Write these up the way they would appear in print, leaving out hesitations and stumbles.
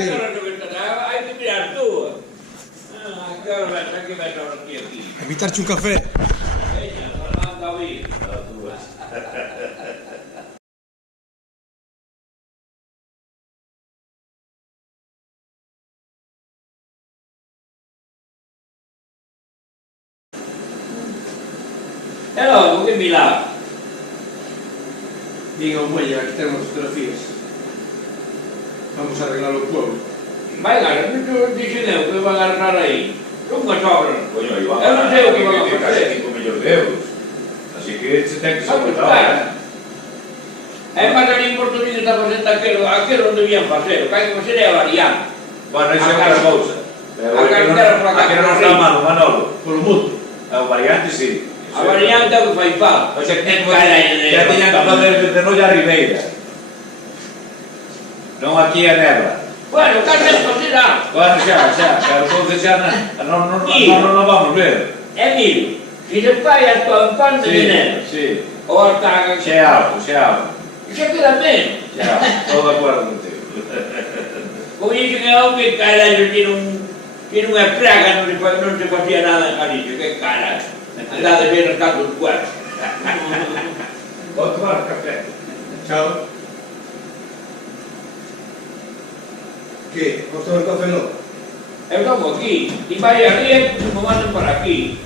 hora no me está? Hai que mirar tú. A que hora ves? Aquí ves ahora aquí. Evitarche un café. Veña, Fernando a vir. E logo, que milagre. Diga ao muelle, aquí tenemos fotografías. Vamos a arreglar o pueblo. Vai lá, non dixen eu que van a arreglar aí. Non me sobran. Coño, aí van Eu non sei o que van a casi facer. 5 millóns de euros. Así que se ten que ser Vamos contado. estar. É máis ali en Porto Viño está facendo aquilo non debían facer. O que hai que facer é a variante. Bueno, iso é A outra cara- cousa. Pero a carretera por acá, aquí non por está arriba. malo, Manolo. Polo mundo. A variante, sí. A variante é o que fai falta. O sea, que Carai, tiñan que facer desde Noia a Ribeira. Non aquí a Nebra. Bueno, case esto será. Bueno, xa, pero entonces xa non vamos ver. Emilio, si se fai hasta o infante de enero, sí. ou hasta... Xa é algo, xa é algo. Xa queda menos. Xa, todo de acordo contigo. Como dixen é o que caralho tiene unha praga, non se facía nada en Galicia, que caralho. Andá de ver os cantos cuerpos. Vou tomar café. Chao. Que? Vamos tomar café no? Eu tomo aquí, e vai ali e me mandan para aquí.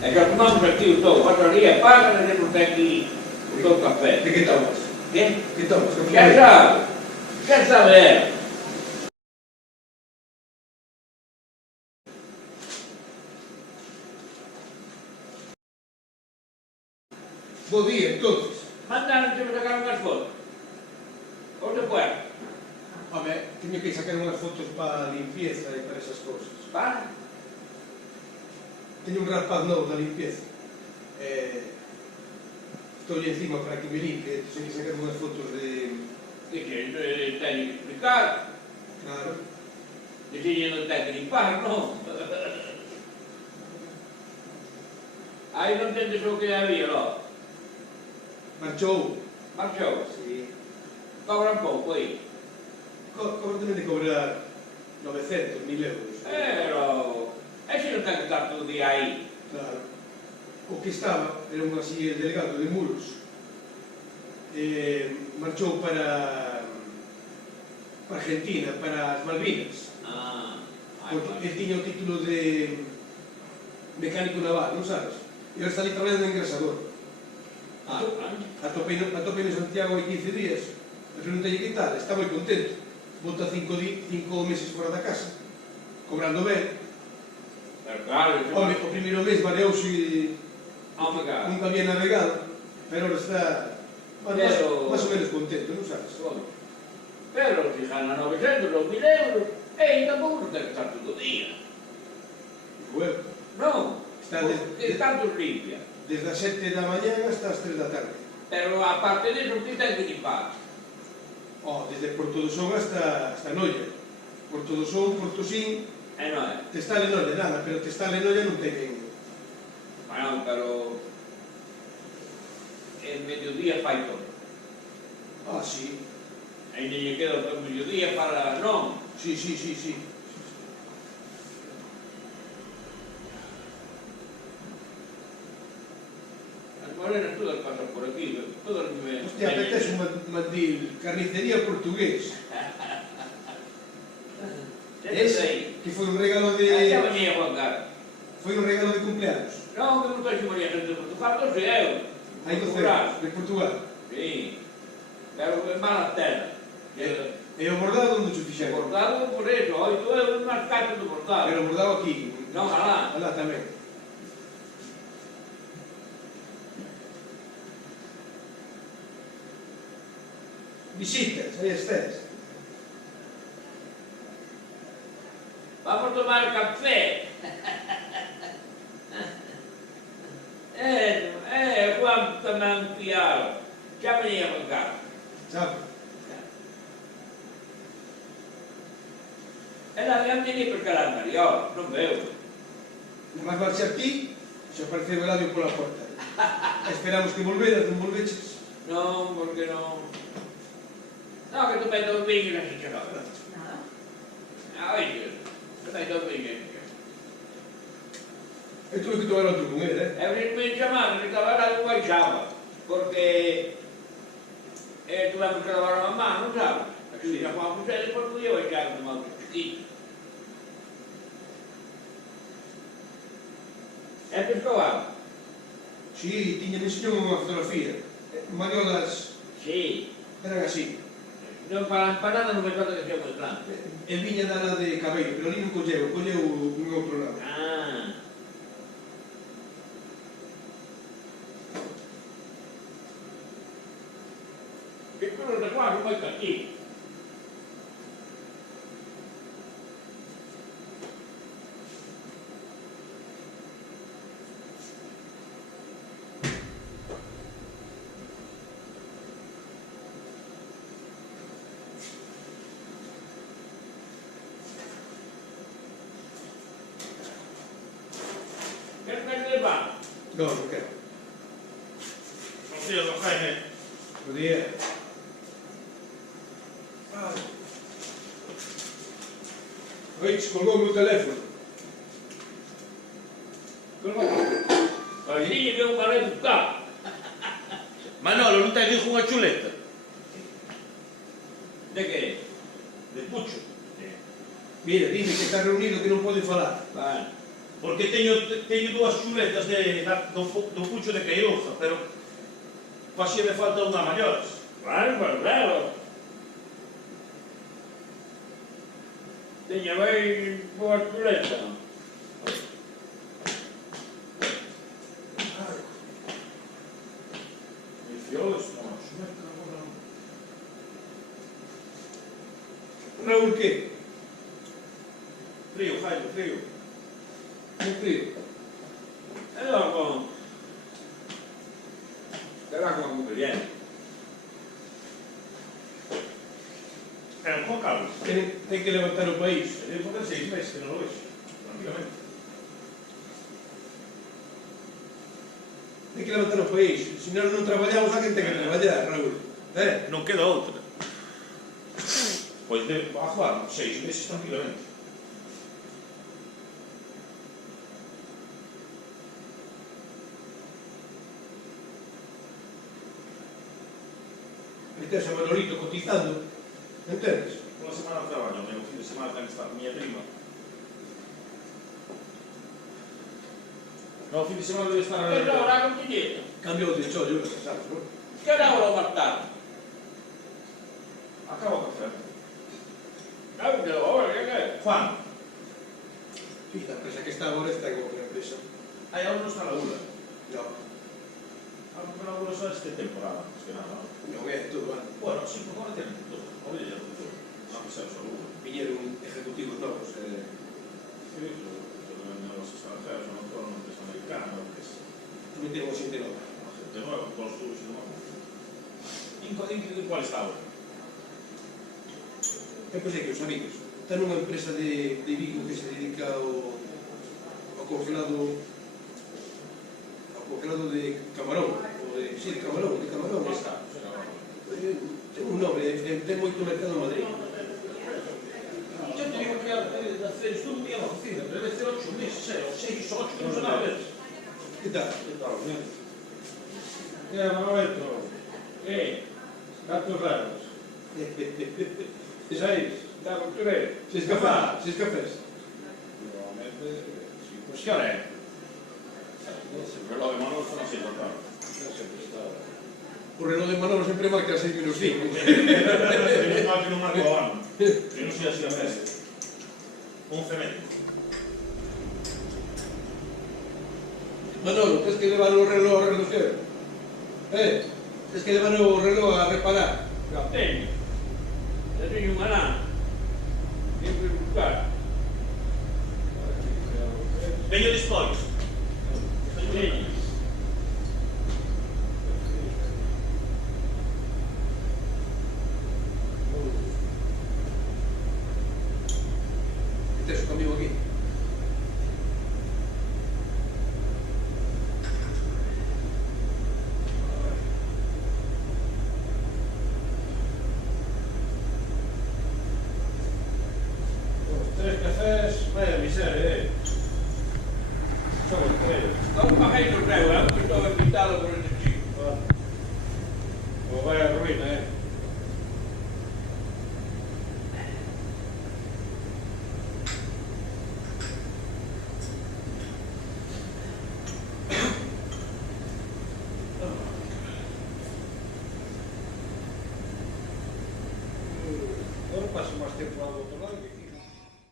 E xa tomamos aquí o todo, vas ali e pagan e temos aquí o todo café. De que tomas? Que? Que tomas? Xa sabe. Bo día, entonces. Mandaron que me sacaron unhas fotos. Onde foi? Home, teño que sacar unhas fotos para a limpieza e para esas cousas. Para? Teño un rapaz novo da limpieza. Estou encima para que me limpie, entón hai que sacar unhas fotos de... Que teño que explicar. Claro. Dixenlle non ten que limpar, non? Aí non tendes o que había, lo. Marchou. Marchou. Sí. Cobran pouco aí. Como tamén de cobrar 900, 1000 euros. Pero... E se non ten que estar todo o día aí? Claro. O que estaba era un así el delegado de Muros. Marchou para Argentina, para as Malvinas. Porque ele tiña o título de mecánico naval, non sabes? E ahora está ali traballando en engrasador. Atopei no Santiago hai 15 días. E preguntei que tal, está moi contento. Bota 5 meses fora da casa, cobrando ben. Pero claro, Home, o primeiro mes mareouse, nunca había navegado, pero ahora está máis ou menos contento, non sabes? Pero se gana 900 ou 1000 euros, e tampouco non ten que estar todo o día. Bueno, Non, está porque tanto limpia. desde as 7 da mañá hasta as 3 da tarde. Pero aparte disso, ti ten que limpar. Desde Porto do Son hasta Noia. Porto do Son, Porto Sin, E non é? Testal e Noia nada, pero Testal e Noia non teñen. Bueno, pero... En mediodía fai todo. Sí. Aí lle queda o mediodía para... Non. Sí. As morenas todas pasan por aquí, todas me... Hostia, apetece un mandil, carnicería portugués. Ese, que foi un regalo de... Xa venía Juan Carlos. Foi un regalo de cumpleaños. Non, que non traxe María Gente de Portugal, non sei eu. Hai 12 de Portugal. Sí. Pero en malas terras. E o bordado onde se fixeron? Bordado por eso, 8 euros máis caro do bordado. Pero o bordado aquí. Non, alá. Alá tamén. Visitas, aí estés. Vamos tomar café. Juan tamén fiado. Xa venía Juan Carlos. Sabe? Ela adiante ni por calar Mario, non veo. Mas marcha aquí, se apareceu el audio pola porta. Esperamos que volveras, non volveches. Non, porque non... Non, que tu metes os viños así que non. Nada. vedi, non hai dormito niente. E tu que tomar outro con ele, E mi chiamavano, mi lavoravo poi ciao, perché dovevamo che lavorare a mano, ciao. E quindi da quando c'è il porto io e ciao, ma chiquito. E per trovare? Si, tiña, me enseñou unha fotografía. Mariolas Sì, eran así. non para la empanada non mi ricordo che sia così grande. E viña dala de Cabello, pero ali non colleu un outro lado. Ah, che quello da qua non vuoi cattivo. Che prende le mani? No, non quero. Oddio, lo fai? Podía. Oi, descolgou o teléfono. Ma digli che non vorrei bucare. Manolo, non ti dico una ciuletta? De che? Del puccio. Mira, dime que está reunido que non pode falar. Va. Porque teño dúas chuletas do pucho de Queiroza, pero facía falta unha maiores. Claro. Teña, vai por chuleta. Delicioso, no, chuleta agora non. Raúl, que? Frío, Jaime, frío. Un frío. E dopo sarà come viene. É un pouco caldo. Ten que levantar o país. Deve fazer 6 meses que non lo vejo, tranquilamente. Ten que levantar o país. Se nós non traballamos, a quen ten que traballar, Raúl. Non queda outra. Pois debe a jugar 6 meses tranquilamente. Metes a Manolito cotizando. Entendes? Unha semana de traballo, o fin de semana ten que estar miña prima. No, o fin de semana debe estar... E ora come ti dico? Cambiou de chollo, sabes, non? Che lavoro martato? Acaba o café. Capito? Ora che è? Juan, Sí, la empresa que está agora está en outra empresa. hai aún non está la ULA. No, Aún non la ULA só este temporada, más que nada. non é todo ano. Bueno, sí, porque agora tienen todo. Oye, ya todo. No quisieron solo uno. Viñeron ejecutivos novos. Sí, en los extranjeros, son autónomos americanos, que es Metemos xente nova. gente nueva, con los estudios y demás. ¿En cuál está ahora? Eu pensei que os amigos. Está nunha empresa de Vigo que se dedica ao congelado de camarón. Sí, de camarón. ¿Cómo está? Ten un nombre, ten moito mercado en Madrid. Yo te digo que hacer estuve un día en la oficina, pero debe ser 8 meses, 6 o 8, no sé nada veces. Que tal? Manolito, gatos raros. 6. Da cultura. Seis cafés. Pues ¿qué hora es? El reloj de Manolo son las 6 de la tarde. O reloj de Manolo sempre marca 6 menos 5. No, que non marco o ano. Que non sei así a meses. 11 meses. Manolo, tens que levar o reloj a reducir. Tens que levar o reloj a reparar. Ya tengo. Ya tengo un anano. Siempre buscar. Veño despois. Tengo. E tes o cambio aquí. pena,